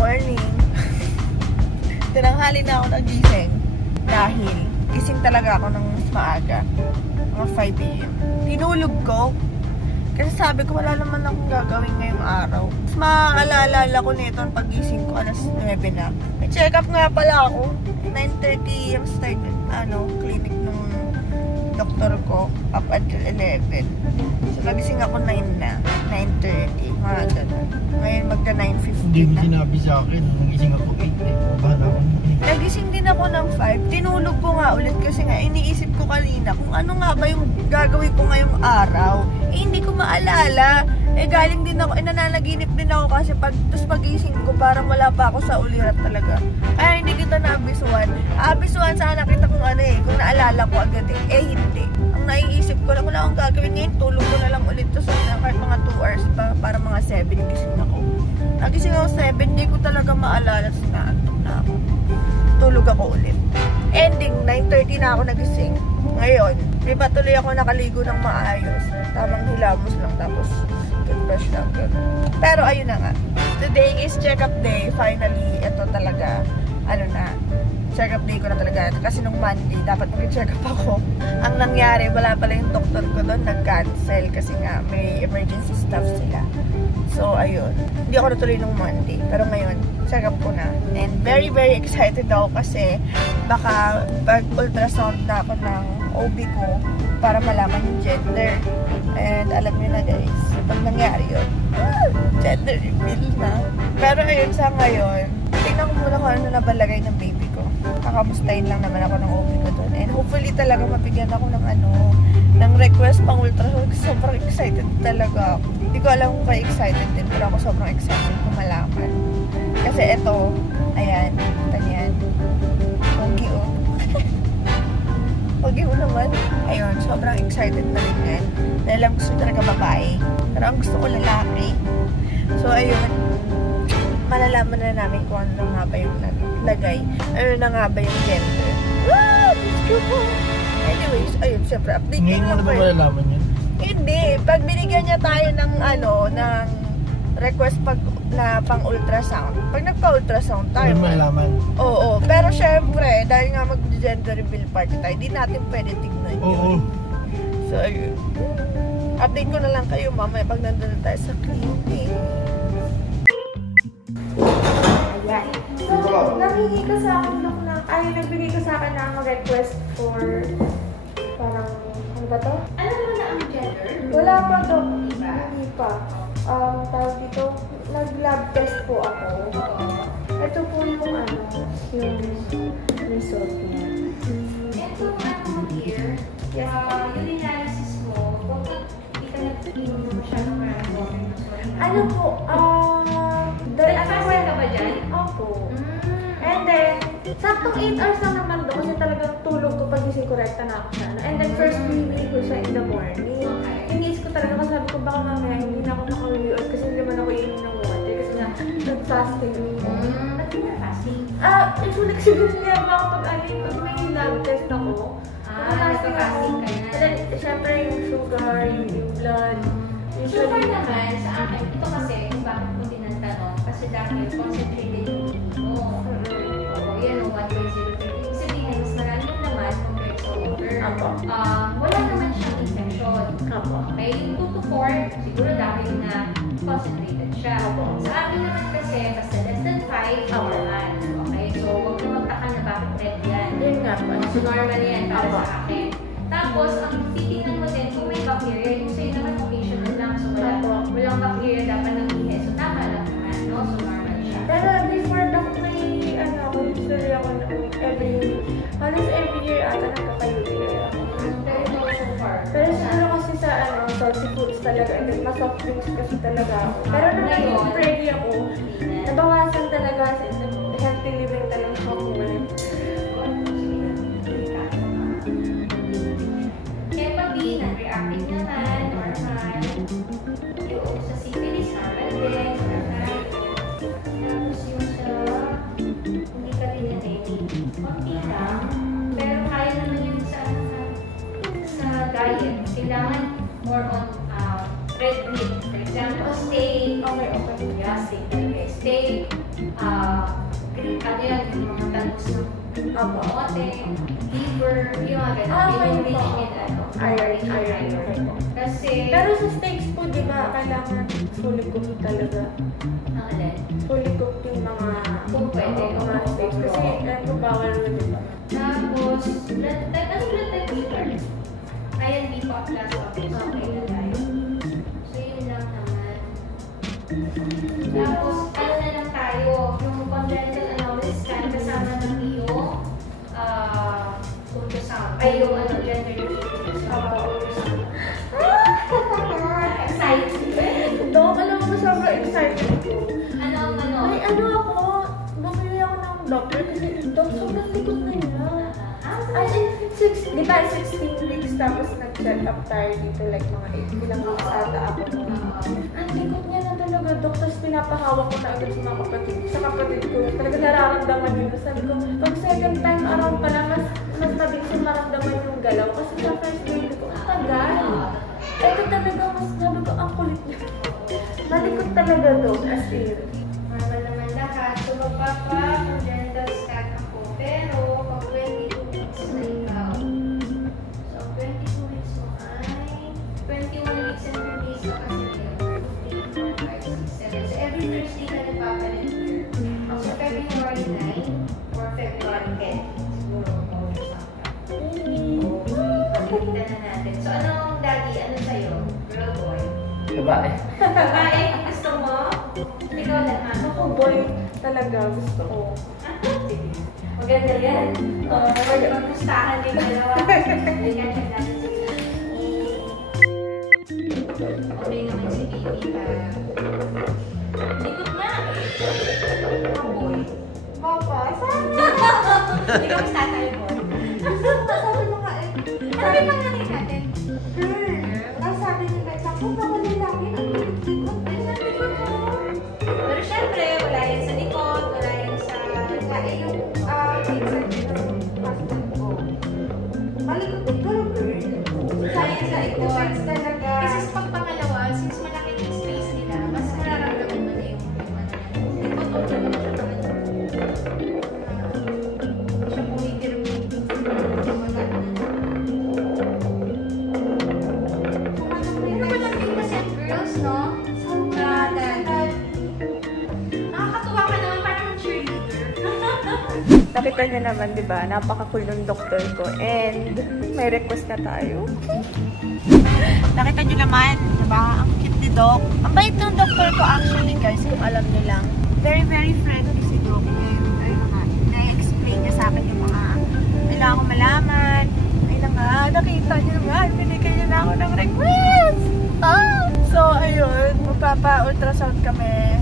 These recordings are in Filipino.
morning. Tinanghali na ako nagising dahil gising talaga ako ng mas maaga. Mga 5 AM. Tinulog ko. Kasi sabi ko, wala naman akong gagawin ngayong araw. Mas maaalala ko nito ang pagising ko, alas 9 na. May check up nga pala ako. 9:30 yung start, clinic nung doktor ko, up until 11. So, nagising ako 9 na. 9:30, mga ganun. Ngayon, magka 9:15 Hindi mo na. sinabi sa akin, nagising ako 8 eh. Bahala ko. Nagising din ako ng 5. Tinulog ko nga ulit kasi nga iniisip ko kanina kung ano nga ba yung gagawin ko ngayong araw. Hindi ko maalala. Galing din ako, nananaginip din ako kasi tapos pagising ko parang wala pa ako sa ulirat talaga. Kaya hindi kita naabisuan. Aabisuan sana kita kung kung naalala ko agad hindi. Ang naiisip ko lang, wala akong gagawin ngayon, tulog ko na lang ulit to sa kahit mga 2 hours pa, para mga 7 gising ako. Nagising ako 7, hindi ko talaga maalala, naantok na ako. Tulog ako ulit. Ending, 9:30 na ako nagising. Ngayon, di ba tuloy ako nakaligo ng maayos. Tamang hilamos lang, tapos toothbrush lang. Pero ayun na nga. Today is check-up day. Finally, ito talaga, check-up day ko na talaga. Kasi nung Monday, dapat mag-check up ako. Ang nangyari, wala pala yung doktor ko doon, nag-cancel kasi nga may emergency stuff sila. So, ayun. Hindi ako natuloy nung Monday. Pero ngayon, check up ko na. And very, very excited ako kasi baka pag-ultrasound na ako ng OB ko para malaman yung gender. And alam niyo na guys, pag nangyari yun, gender reveal na. Pero ayun, sa ngayon, tingnan ko muna kung ano na balagay ng baby ko. Kakamustahin lang naman ako ng OB ko doon. And hopefully talaga mabigyan ako ng request pang ultrasound. Sobrang excited talaga ako. Hindi ko alam kung kayo excited din, pero ako sobrang excited kung malaman. Kasi ito, ayan, tanyan. Pogi o. Pogi o naman. Ayun, sobrang excited na rin yan. Dahil ang gusto talaga babae. Pero ang gusto ko lalaki. So, ayun. Malalaman na namin kung ano nga ba yung lagay. Ano na nga ba yung gender. Wow! Let's go po! Anyways, ayun, syempre, update ngayon mo na ba malalaman yun? Hindi. Pag binigyan niya tayo ng ng request pang ultrasound. Pag nagpa-ultrasound tayo. Ngayon malalaman? Oo. Pero syempre, dahil nga mag-gender reveal party tayo, di natin pwede tignan yun. Oo. So, ayun. Update ko na lang kayo mamaya pag nandun na tayo sa clinic. Ayan. So, nagbigay ko sa akin na mag-request for parang, ano ba to? Ano naman na ang gender? Wala pa to. Hindi pa. Tawag dito, nag-lab test po ako. Ito po yung yung result niya. Ito mo here, yung analysis mo, bakit hindi ka nag-inom mo masyadong maraming water na sorry? Nag-fasting ka ba dyan? Opo. And then, saktong 8 hours lang naman doon kasi talagang tulog ko pag-gising ko rekta na ako siya. And then, first meeting ko siya in the morning. Iniis ko talaga kasi sabi ko baka mamaya hindi na ako naka-real kasi hindi naman ako iinom ng water kasi nga, nag-fasting. Ba't hindi na fasting? Actually, kasi niya ba ako pag may lab test ako. Nagpa-fasting ka na. And then, syempre yung sugar, yung blood. Sugar naman, sa akin, ito kasi, kung bakit ko tinanong, kasi dahil concentrated yung mo. Yan o, 1.03. Ibig sabihin, mas marami naman compared sa water. Wala naman siyang infection. Okay? Yung 2 to 4, siguro dahil na concentrated siya. Sa akin naman kasi, basta less than 5, naman. Okay? So, huwag na magtaka na bakit red yan. Yun nga po. So, normal yan para sa akin. Tapos, ang titignan mo din, kung may bacteria, yung sa'yo naman occasional lang. So, walang bacteria dapat nangihe. So, tama lang naman, no? So, normal siya. Pero before that, may history ako na halos every year ata nagkaka-urea ako. Pero no so far. Pero siguro kasi sa salty foods talaga, and then ma-soft drinks kasi talaga ako. Pero nung nag-pray ako, nabawasan talaga sa healthy living talaga ako ulit. Kaya pag di non-reactive naman, normal. Yung sa syphilis, normal din. Tapos yung sa hindi ka rin na-dating, konti lang. Pero kaya naman yung sa diet. Kailangan more on red meat. For example, steak. Okay. Yeah, steak. Steak, ano yan, yung mga talbos ng kamote, liver, yung mga ganun. Yung rich in iron. Kasi, Pero sa steaks po, di ba, kailangan fully cooked talaga. ang alin? Fully cooked yung mga Kung pwede. mga steaks. Kasi, ano, bawal na di ba? Tapos, blood type, ano blood type mo sir? Ayan, B plus okay na tayo. So, yun lang naman. Tapos, ano na lang tayo, yung congenital anomaly scan kasama ng iyong ultrasound. Ay, yung ano, gender ultrasound. Excited. Dok, alam mo, sobrang excited ko. Ano? Ay, ano ako, bumili ako ng doctor kasi dok, sobrang likod na niya. Ay, 6, di ba, 16 weeks tapos nag-check up tayo dito, like mga 8 ilang weeks ata ako nung. Ang likod niya na talaga, dok, tapos pinapahawak ko na agad sa mga kapatid. Sa kapatid ko, talaga nararamdaman yun. Sabi ko, pag second time around pa lang, mas mabilis yung maramdaman yung galaw. Kasi sa first baby ko, ang tagal. Ito talaga, mas sabi ko, ang kulit niya. Malikot talaga, dok, as in. Normal naman lahat. So, magpapa-congenital scan ako. Pero, pag 22 weeks na ikaw. So, 22 weeks mo ay 21 weeks and 3 days ka kasi 2, 3, 4, 5, 6, 7. So, every Thursday ka nagpapalit. So, February 9 or February 10. Siguro, ultrasound ka. Pagkita na natin. So, anong daddy? Ano sa'yo? Girl, boy? Babae. Babae, gusto mo? Ikaw naman. Ako, boy, talaga, gusto ko. Maganda yan. Pwede magpustahan yung dalawa. Halika, check natin si okay naman si baby pa. Likod na. Boy. Papa, saan? Hindi ka mas tatay, boy. Sabi mo nga eh. Ano yung pangalan natin? Girl. Ang sabi nila, ako ba wala lalaki? Ang likod. Ay, sabi ko na. Pero syempre, wala yan sa likod, wala yan sa... Yung exam ng husband ko. Malikot ko, girl. Sabi sa exercise talaga. Kasi sa pagpangalawa, since malaki yung space nila, mas mararamdaman mo na yung likod o talaga siya naman. Siya pumitirming. Pero malaki kasi ang girls, no? Nakakatuwa ka naman, parang cheerleader. Nakita niyo naman, di ba? Napaka-cool ng doktor ko. And may request na tayo. Nakita niyo naman, di ba? Ang cute ni Doc. Ang bait ng doktor ko actually, guys, kung alam niyo lang. Very, very friendly si Doc. And ayun nga, na-explain niya sa akin yung mga kailangan ko malaman. Ayun nga, nakita niyo naman. Binigay niya na ako ng request. So, ayun, magpapa-ultrasound kami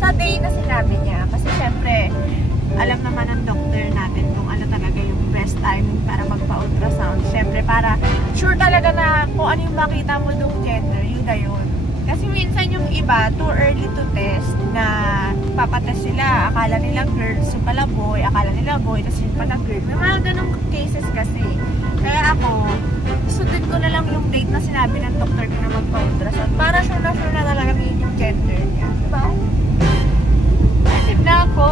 sa day na sinabi niya. Kasi syempre, alam naman ng doctor natin kung ano talaga yung best timing para magpa-ultrasound. Syempre, para sure talaga na kung ano yung makita mo doong gender, yun na yun. Kasi minsan yung iba, too early to test na papatest sila. Akala nila girls, yung pala boy. Akala nila boy, tapos yung pala girl. May mga ganong cases kasi. Kaya ako, sundin ko na lang yung date na sinabi ng doctor ko na magpa-ultrasound. Para sure na talaga yun yung gender niya. Diba? Active na ako.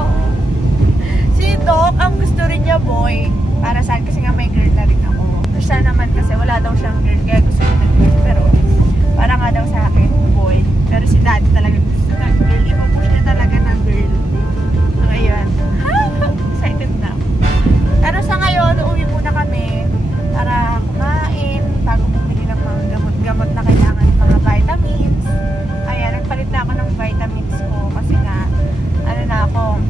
Si Doc, ang gusto rin niya boy. Para saan? Kasi nga may girl na rin ako. Siya naman kasi wala daw siyang girl. Kaya gusto niya ng girl. Pero para nga daw sa akin, boy. Pero si daddy talaga gusto ng girl. Ipapush niya talaga ng girl. So, ayun. Excited na. Pero sa ngayon, uuwi muna kami para kumain. Bago bumili ng mga gamot-gamot na kailangan mga vitamins. Ayan, nagpalit na ako ng vitamins ko. Kasi nga, ano na ako,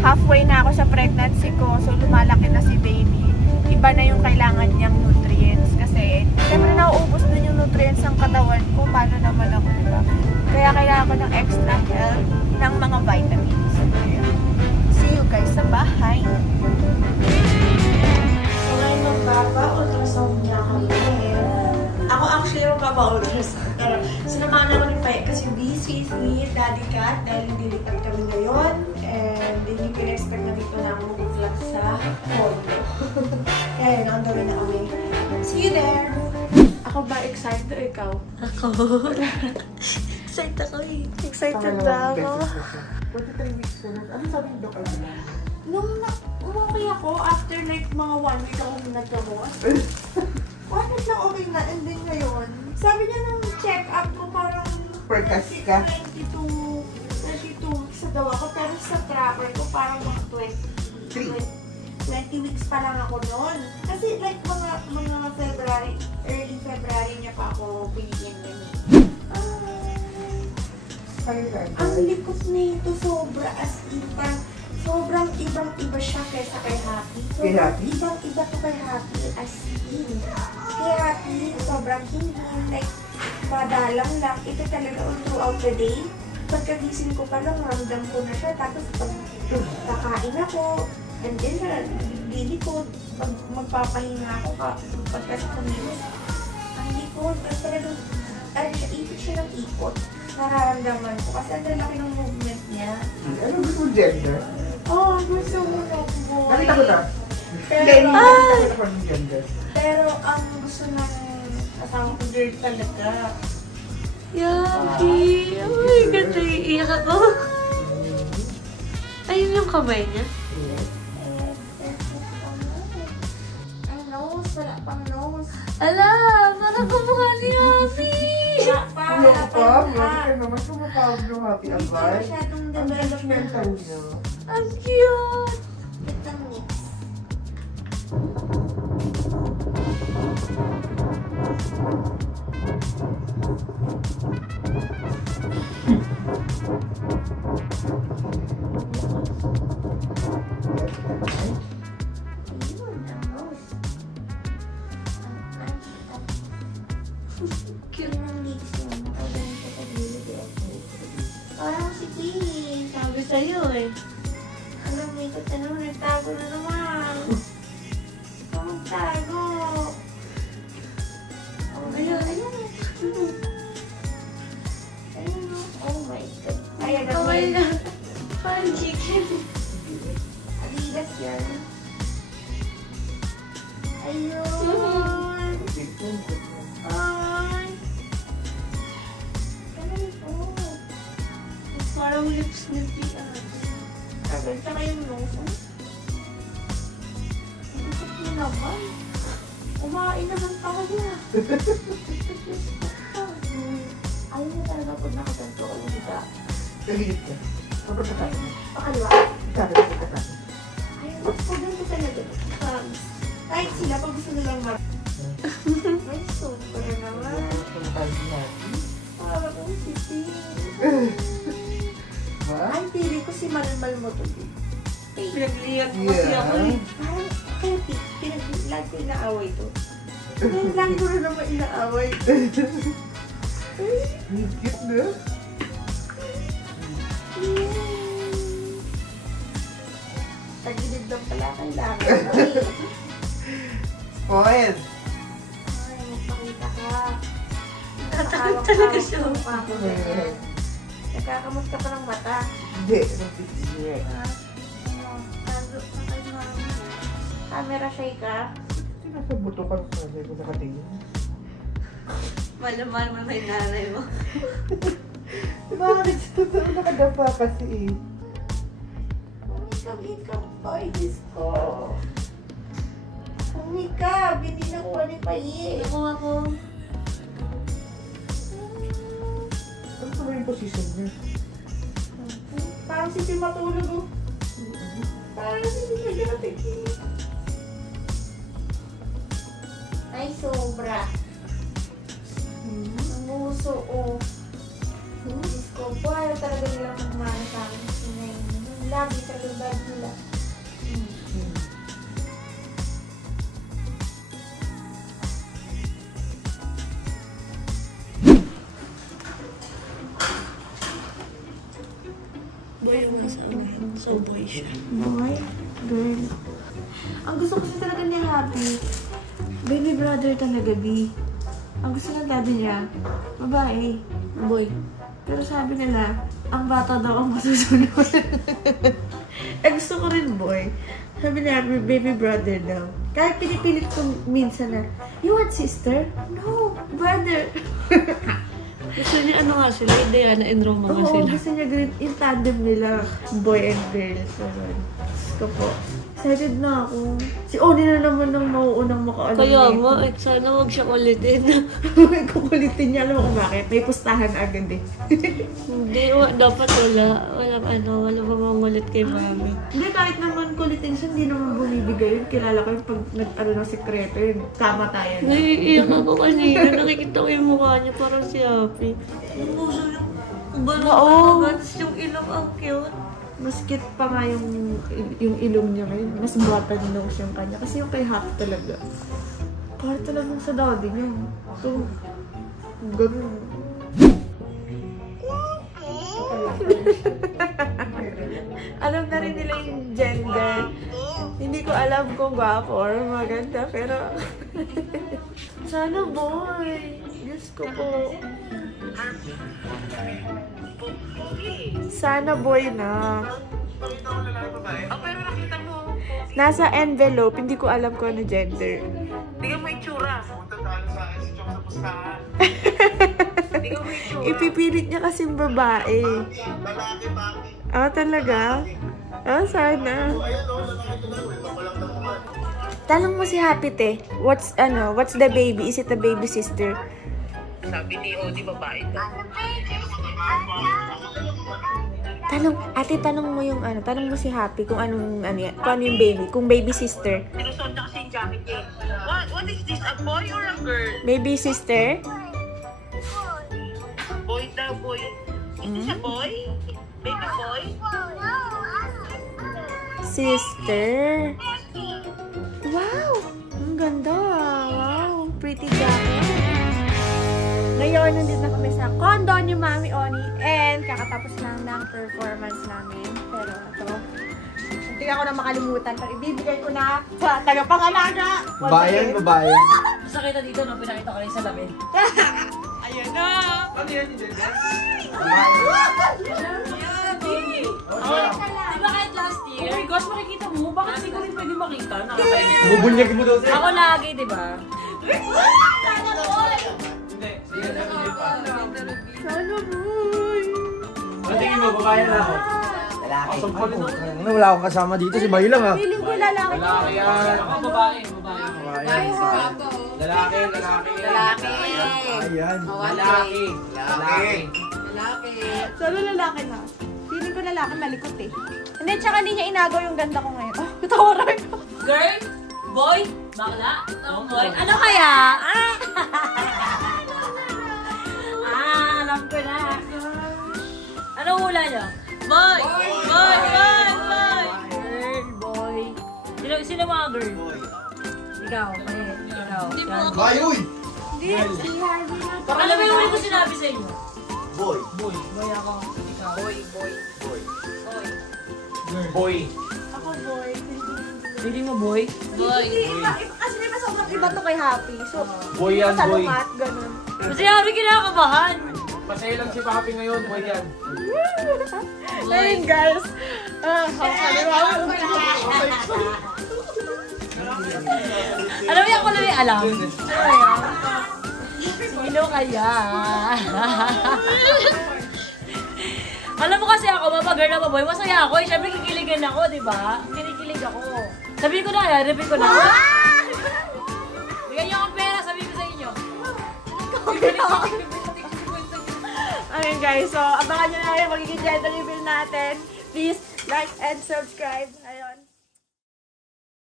halfway na ako sa pregnancy ko. So, lumalaki na si baby. Iba na yung kailangan niyang nutrients. Kasi, syempre nauubos na yung nutrients ng katawan ko. Paano naman ako, diba? Kaya kailangan ko ng extra help ng mga vitamins. Ayan. See you guys sa bahay. So, ngayon magpapa-ultrasound niya kami. Ako actually magpapa-ultrasound. Pero, sinamahan ako ni Pai kasi busy si Daddy Cat dahil dilipat kami ngayon. And hindi ko na-expect na dito na ako mag-vlog sa photo. Kaya on the way na kami. See you there! Ako ba excited o ikaw? Ako. excited ako eh. Excited na ako. 23 weeks na lang. Ano sabi yung doktor na? Nung okay ako, after like mga 1 week ako nagkamot. 1 week lang okay na, and then ngayon, sabi niya nung check-up ko parang Percast ka? 22 weeks na daw ako, pero sa tracker ko parang mga 20 weeks pa lang ako noon. Kasi like mga February, early February niya pa ako binigyan ganyan. Ang likot nito sobra as in, parang sobrang ibang-iba siya kaysa kay Happy. Kay Happy? Ibang-iba ko kay Happy as in. Kay Happy, sobrang hindi, like, madalang lang. Ito talaga throughout the day. Pagkagising ko pa lang, ramdam ko na siya. Tapos pag kakain ako, and then lilikod, pag magpapahinga ako, pagkas kumilos, ang likod, kasi talagang, ikot siya ng ikot. Nararamdaman ko kasi ang laki ng movement niya. Ano gusto mo gender? Gusto mo na boy. Nakita ko na. Pero, Nakita ko ng gender. pero ang gusto ng asawa ko girl talaga. Yummy! Oh my God, naiiyak ako. Ayun yung kamay niya. Ang nose, wala pang nose. Ala! Parang kumukha ni Happy! Wala pa, wala pa. Grabe ka naman, kumapawag ng Happy Hindi pa Abay. masyadong Ang development. judgmental niya. Ang cute! Ito mix. Ayun, ang nose. Cute ng lips mo. Magaling siya sa gilid eh. Parang si Kim. Sabi sa'yo eh. Alam mo, ikot na naman. Nagtago na naman. Tago. Ayun. Ayun. Oh my God. Ay, agad Oh mo my yun. God. Parang chicken. Adidas yan. Ayun. Ay. Ganun po. Parang lips ni Pia. Agad ka kayong nose. Ikot mo naman. Kumain naman tayo. Ayaw na talaga pag nakaganto ko yung higa. Kahit ka. Kapag kakain. Pakaliwa. Sabi ko kakain. Ayaw na po ganito talaga. Kahit sila pag gusto nilang ay, super naman. Kumakain si Happy. Parang kong sisi. Ba? Ay, pili ko si Malmal mo to. Pinagliyak ko kasi ako eh. Parang, kaya lagi ko inaaway to. Ngayon lang ko na naman inaaway. Cute na. Tagilid lang pala kailangan. Spoiled. Ay, magpakita ka. Tatakot talaga siya. Nagkakamot ka pa ng mata. Hindi. Hindi. Tago ka kay mami. Camera shy ka. Nasa buto ka kasi kung nakatingin. Malaman mo may nanay mo. Bakit? Totoo nakadapa kasi eh. Umikab-ikab ko, Diyos ko. Umikab, hindi na ko ni Paye. Nakuha ko. Ano ba yung position niya? Parang si Tim matulog oh. Parang si Tim nagkakatingin. Ay, sobra. Ang uso oh. Diyos ko, buhay talaga nilang magmana sa akin. Lagi talaga bad nila. Boy yung nasa unahan. So boy siya. Boy? Girl. Ang gusto kasi talaga niya Happy. Baby brother talaga, B. Ang gusto ng daddy niya, babae. Boy. Pero sabi nila, ang bata daw ang masusunod. Eh, gusto ko rin, boy. Sabi niya, baby brother daw. Kahit pinipilit ko minsan na, you want sister? No, brother. Gusto niya ano nga sila, Diana and Roma nga Oo, sila. gusto niya ganun yung tandem nila, boy and girl. So, gusto ko. Excited na ako. Si Oni na naman ang mauunang makaalam Kaya nito. nga, sana huwag siya ulitin. Kukulitin niya, alam mo kung bakit. May pustahan agad eh. Hindi, dapat wala. Wala pa mangulit kay mami. Hindi, kahit naman kulitin siya, hindi naman bumibigay yun. Kilala ko yung pag nag-ano ng sekreto yun. Kamatayan. Naiiyak ako kanina. Nakikita ko yung mukha niya, parang si Happy. Ang puso yung balong talaga. Tapos yung ilong ang cute. Mas cute pa nga yung ilong niya ngayon. Mas bata niya nose yung kanya. Kasi yung kay Happy talaga. Para talagang sa daddy niya. Ito. Ganun. Alam na rin nila yung gender. Hindi ko alam kung gwapo or maganda. Pero sana boy. Diyos ko po. Sana boy na. Nasa envelope, hindi ko alam kung ano gender. Tingnan mo yung tsura. Ipipilit niya kasing babae. Ah, talaga? Ah, sana. Tanong mo si Happy, te. What's the baby? Is it a baby sister? Sabi ni Odi, babae to. Tanong mo yung tanong mo si Happy kung anong kung ano yung baby, kung baby sister. Sinusuot niya kasi yung jacket niya. What is this? A boy or a girl? Baby sister? Boy daw, boy. Is this a boy? Baby boy? Sister. Wow! Ang ganda. Wow, pretty jacket. Ngayon, nandito na kami sa condo ni Mami Oni and kakatapos lang ng performance namin. Pero ito, hindi ako na makalimutan. Pero ibibigay ko na sa tagapangalaga. Babayan. Basta kita dito, no? Pinakita ko rin sa labi. Ayun na! Ano yan, Jender? Diba kahit last year? Oh my gosh, makikita mo. Bakit hindi ko rin pwede makita? Bubunyag mo daw sir. Ako lagi, diba? Sana boy! Ano tingin mo, babayan na ako? Lalaki. Wala akong kasama dito, si Bayo lang ah. Feeling ko lalaki. Lalaki yan. Ako, babae. Lalaki. Ayan. Lalaki. Sana lalaki na. Feeling ko lalaki malikot eh. Hindi, tsaka hindi niya inagaw yung ganda ko ngayon. Oh, natawaran ko. Girl? Boy? Bakla? Boy? Ano kaya? Alam ko na. Anong hula niyo? Boy! Boy! Girl, boy. Sino mga girl? Ikaw. Ikaw. Bayoy! Hindi, si Harvey na. Ano ba yung huli ko sinabi sa inyo? Boy. Boy ako. Ikaw. Boy. Ako boy. Hindi mo boy? Boy. Kasi di ba sobrang iba to kay Happy. So, Boy yan, sa boy. lumat, ganun. Kasi Harvey kinakabahan. Masaya lang si Papi ngayon, boy yan. Ayun guys. Alam mo yan ko na may alam. Sino kaya? Alam mo kasi ako, mapag-girl na boy, masaya ako. Siyempre kikiligan ako, di ba? Kinikilig ako. Sabihin ko na, repeat ko na. Bigyan niyo akong pera, sabihin ko sa inyo. Ayun guys, so abangan nyo na yung magiging gender reveal natin. Please like and subscribe. Ayun.